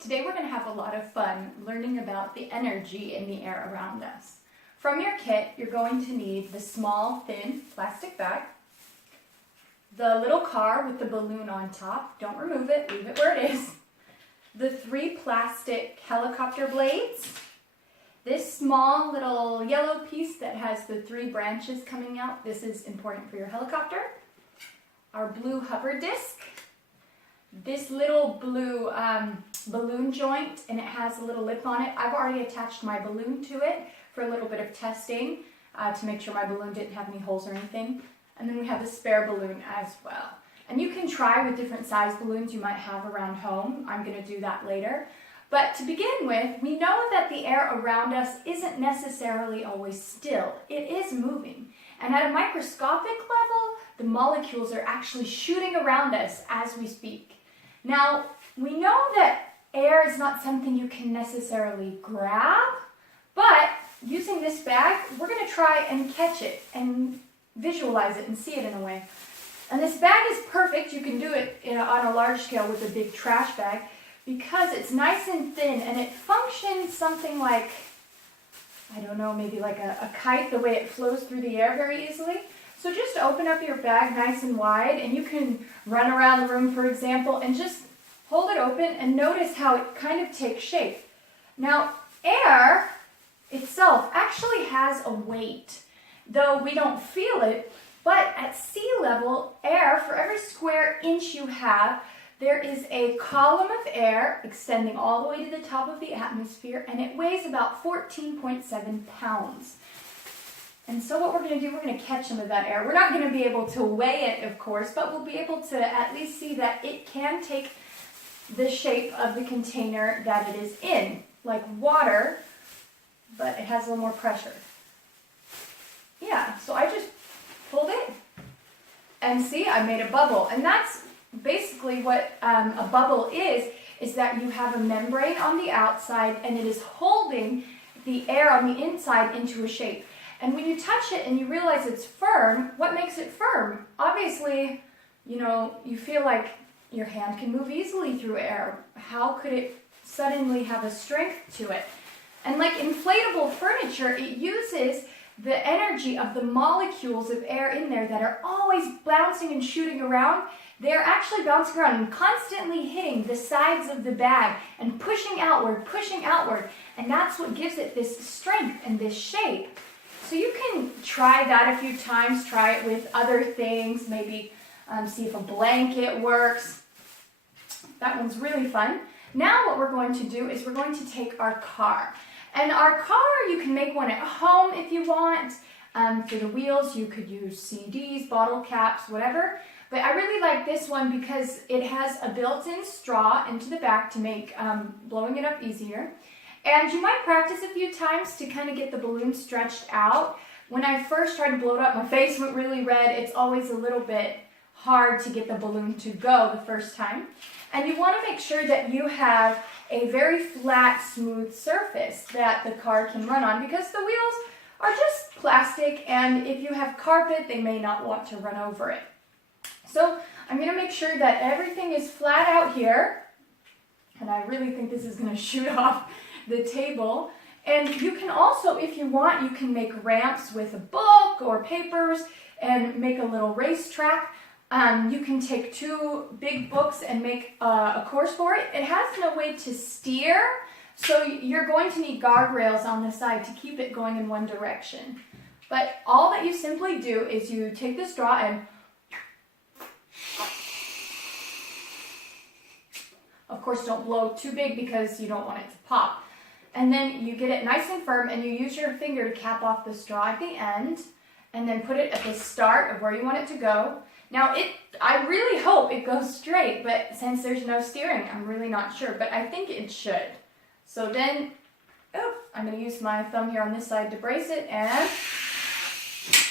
Today we're going to have a lot of fun learning about the energy in the air around us. From your kit, you're going to need the small, thin plastic bag, the little car with the balloon on top, don't remove it, leave it where it is, the 3 plastic helicopter blades, this small little yellow piece that has the 3 branches coming out, this is important for your helicopter, our blue hover disc, this little blue balloon joint, and it has a little lip on it. I've already attached my balloon to it for a little bit of testing to make sure my balloon didn't have any holes or anything. And then we have a spare balloon as well. And you can try with different size balloons you might have around home. I'm going to do that later. But to begin with, we know that the air around us isn't necessarily always still. It is moving. And at a microscopic level, the molecules are actually shooting around us as we speak. Now, we know that air is not something you can necessarily grab, but using this bag, we're going to try and catch it and visualize it and see it in a way. And this bag is perfect. You can do it on a large scale with a big trash bag because it's nice and thin and it functions something like, I don't know, maybe like a kite, the way it flows through the air very easily. So just open up your bag nice and wide, and you can run around the room, for example, and just hold it open and notice how it kind of takes shape. Now, air itself actually has a weight, though we don't feel it, but at sea level, air, for every square inch you have, there is a column of air extending all the way to the top of the atmosphere, and it weighs about 14.7 pounds. And so what we're going to do, we're going to catch some of that air. We're not going to be able to weigh it, of course, but we'll be able to at least see that it can take the shape of the container that it is in, like water, but it has a little more pressure. Yeah, so I just pulled it, and see, I made a bubble. And that's basically what a bubble is that you have a membrane on the outside, and it is holding the air on the inside into a shape. And when you touch it and you realize it's firm, what makes it firm? Obviously, you feel like your hand can move easily through air. How could it suddenly have a strength to it? And like inflatable furniture, it uses the energy of the molecules of air in there that are always bouncing and shooting around. They're actually bouncing around and constantly hitting the sides of the bag and pushing outward. And that's what gives it this strength and this shape. So you can try that a few times, try it with other things, maybe see if a blanket works. That one's really fun. Now what we're going to do is we're going to take our car. And our car, you can make one at home if you want. For the wheels, you could use CDs, bottle caps, whatever. But I really like this one because it has a built-in straw into the back to make blowing it up easier. And you might practice a few times to kind of get the balloon stretched out. When I first tried to blow it up, my face went really red. It's always a little bit hard to get the balloon to go the first time. And you want to make sure that you have a very flat, smooth surface that the car can run on because the wheels are just plastic, and if you have carpet, they may not want to run over it. So I'm going to make sure that everything is flat out here. And I really think this is going to shoot off the table. And you can also, if you want, you can make ramps with a book or papers and make a little racetrack. You can take 2 big books and make a course for it. It has no way to steer, so you're going to need guardrails on the side to keep it going in one direction. But all that you simply do is you take the straw and of course don't blow too big because you don't want it to pop. And then you get it nice and firm and you use your finger to cap off the straw at the end and then put it at the start of where you want it to go. Now I really hope it goes straight, but since there's no steering, I'm really not sure, but I think it should. So then, I'm going to use my thumb here on this side to brace it, and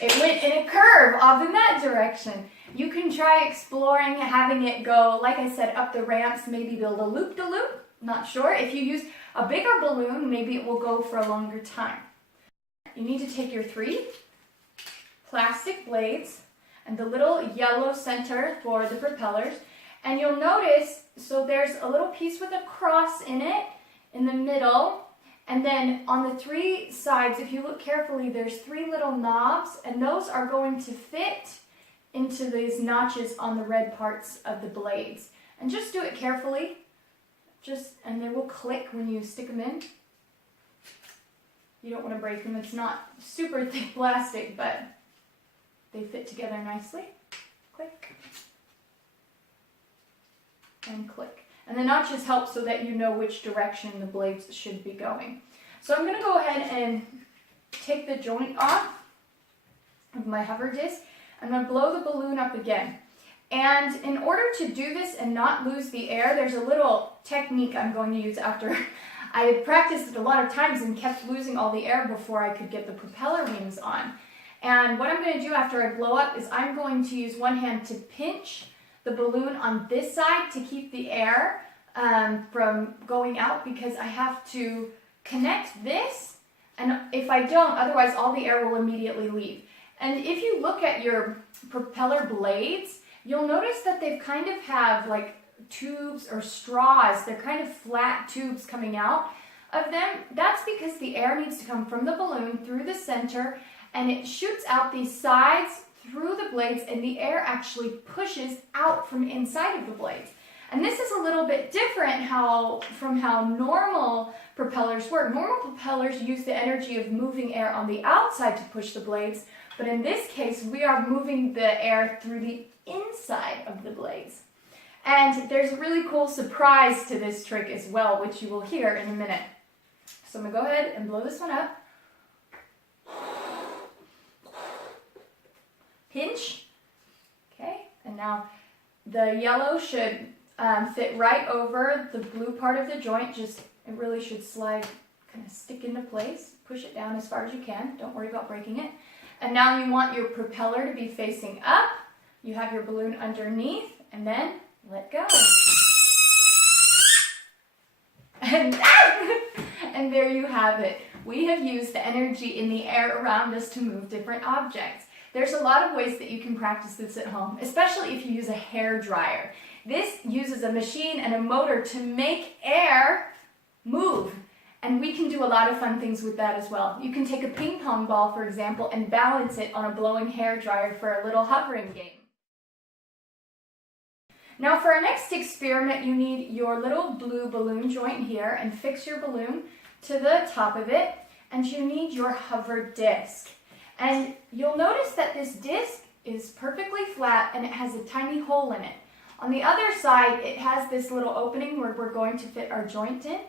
it went in a curve off in that direction. You can try exploring having it go, like I said, up the ramps, maybe build a loop-de-loop, not sure. If you use a bigger balloon, maybe it will go for a longer time. You need to take your 3 plastic blades and the little yellow center for the propellers, And you'll notice, so there's a little piece with a cross in it, in the middle, and then on the three sides, if you look carefully, there's three little knobs, and those are going to fit into these notches on the red parts of the blades. And just do it carefully, and they will click when you stick them in. You don't want to break them. It's not super thick plastic, but they fit together nicely. Click. And click. And the notches help so that you know which direction the blades should be going. So I'm going to go ahead and take the joint off of my hover disc. I'm going to blow the balloon up again. And in order to do this and not lose the air, there's a little technique I'm going to use after I had practiced it a lot of times and kept losing all the air before I could get the propeller wings on. And what I'm going to do after I blow up is I'm going to use one hand to pinch the balloon on this side to keep the air from going out, because I have to connect this, and if I don't, otherwise all the air will immediately leave. And if you look at your propeller blades, you'll notice that they kind of have like tubes or straws. They're kind of flat tubes coming out of them. That's because the air needs to come from the balloon through the center, and it shoots out these sides through the blades, and the air actually pushes out from inside of the blades. And this is a little bit different from how normal propellers work. Normal propellers use the energy of moving air on the outside to push the blades, but in this case, we are moving the air through the inside of the blades. And there's a really cool surprise to this trick as well, which you will hear in a minute. So I'm going to go ahead and blow this one up. Pinch. Okay, and now the yellow should fit right over the blue part of the joint. It really should slide, kind of stick into place. Push it down as far as you can. Don't worry about breaking it. And now you want your propeller to be facing up. You have your balloon underneath, and then let go. And there you have it. We have used the energy in the air around us to move different objects. There's a lot of ways that you can practice this at home, especially if you use a hair dryer. This uses a machine and a motor to make air move. And we can do a lot of fun things with that as well. You can take a ping pong ball, for example, and balance it on a blowing hair dryer for a little hovering game. Now for our next experiment, you need your little blue balloon joint here, and fix your balloon to the top of it, and you need your hover disc. And you'll notice that this disc is perfectly flat and it has a tiny hole in it. On the other side, it has this little opening where we're going to fit our joint in.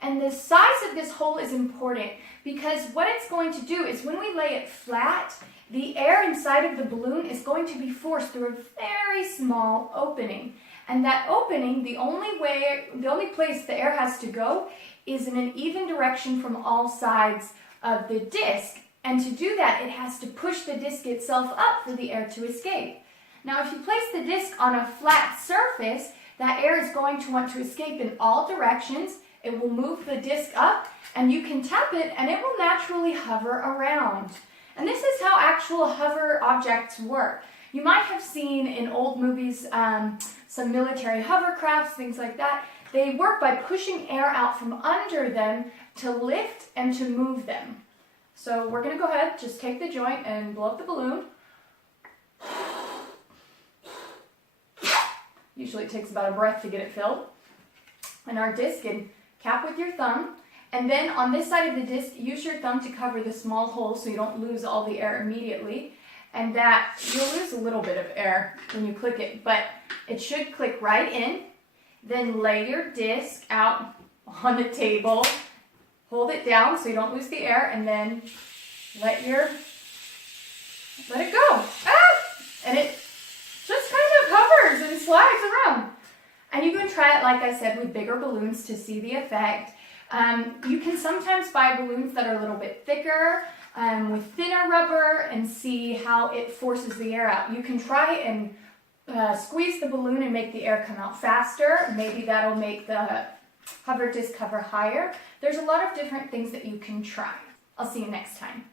And the size of this hole is important, because what it's going to do is when we lay it flat, the air inside of the balloon is going to be forced through a very small opening. And that opening, the only place the air has to go is in an even direction from all sides of the disc. And to do that, it has to push the disc itself up for the air to escape. Now, if you place the disc on a flat surface, that air is going to want to escape in all directions. It will move the disc up, and you can tap it, and it will naturally hover around. And this is how actual hover objects work. You might have seen in old movies some military hovercrafts, things like that. They work by pushing air out from under them to lift and to move them. So we're going to go ahead, just take the joint and blow up the balloon. Usually it takes about a breath to get it filled. And our disc, and cap with your thumb. And then on this side of the disc, use your thumb to cover the small hole so you don't lose all the air immediately. And that, you'll lose a little bit of air when you click it, but it should click right in. Then lay your disc out on the table. Hold it down so you don't lose the air, and then let it go. And it just kind of hovers and slides around. And you can try it, like I said, with bigger balloons to see the effect. You can sometimes buy balloons that are a little bit thicker, with thinner rubber, and see how it forces the air out. You can try and squeeze the balloon and make the air come out faster. Maybe that'll make the hover disc hover higher. There's a lot of different things that you can try. I'll see you next time.